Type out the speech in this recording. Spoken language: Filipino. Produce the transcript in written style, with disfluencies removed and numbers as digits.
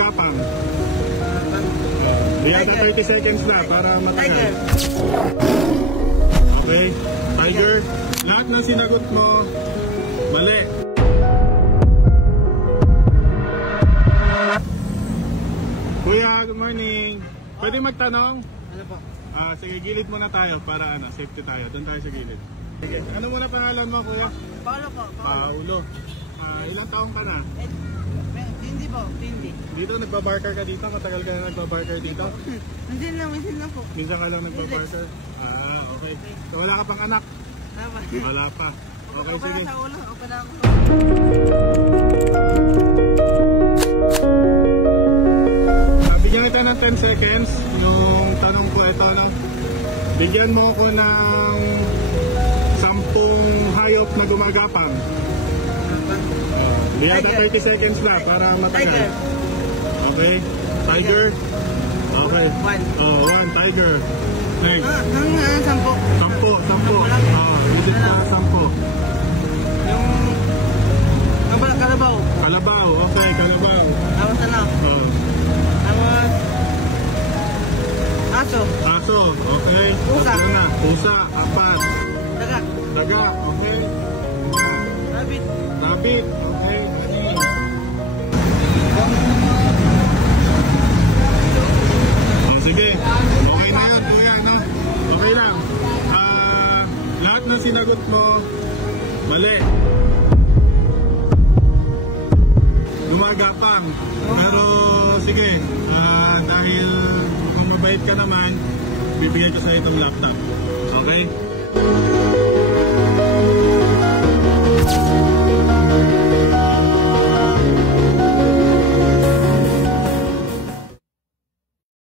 gumagapang. Yata 30 seconds na para matagal. Okay, tiger. Lahat ng sinagot mo, mali. Kuya, good morning. Pwede magtanong? Ano po? Sige, gilid muna tayo para safety tayo. Doon tayo sa gilid. Sige. Ano muna pangalan mo, kuya? Paulo po. Paulo. Ilang taong ka na? Hindi po, hindi. Dito, nagbabarker ka dito? Matagal ka na nagbabarker dito? Minsan lang po. Minsan ka lang nagbabarker? Okay. So, wala ka pang anak? Wala pa. Okay, sige. Sa ulo, o pala ako. Bigyan kita ng 10 seconds. Yung tanong ko ito, no? Bigyan mo ko ng 10 hayop na gumagapang. Yata 30 seconds na para matagal. Okay? Tiger? Okay. One tiger. Next. 10. 10. Isip na 10. Yung kalabaw. Kalabaw. Okay, kalabaw. Tapos ano? Tapos aso. Aso. Okay. Pusa. Pusa. 4. Daga. Okay. Rabbit. Okay. Sige. Okay na yun, kuya, no? Okay lang. Lahat ng sinagot mo, mali. Gumagapang. Pero, sige. Dahil kung mabait ka naman, bibigyan ko sa itong laptop. Okay?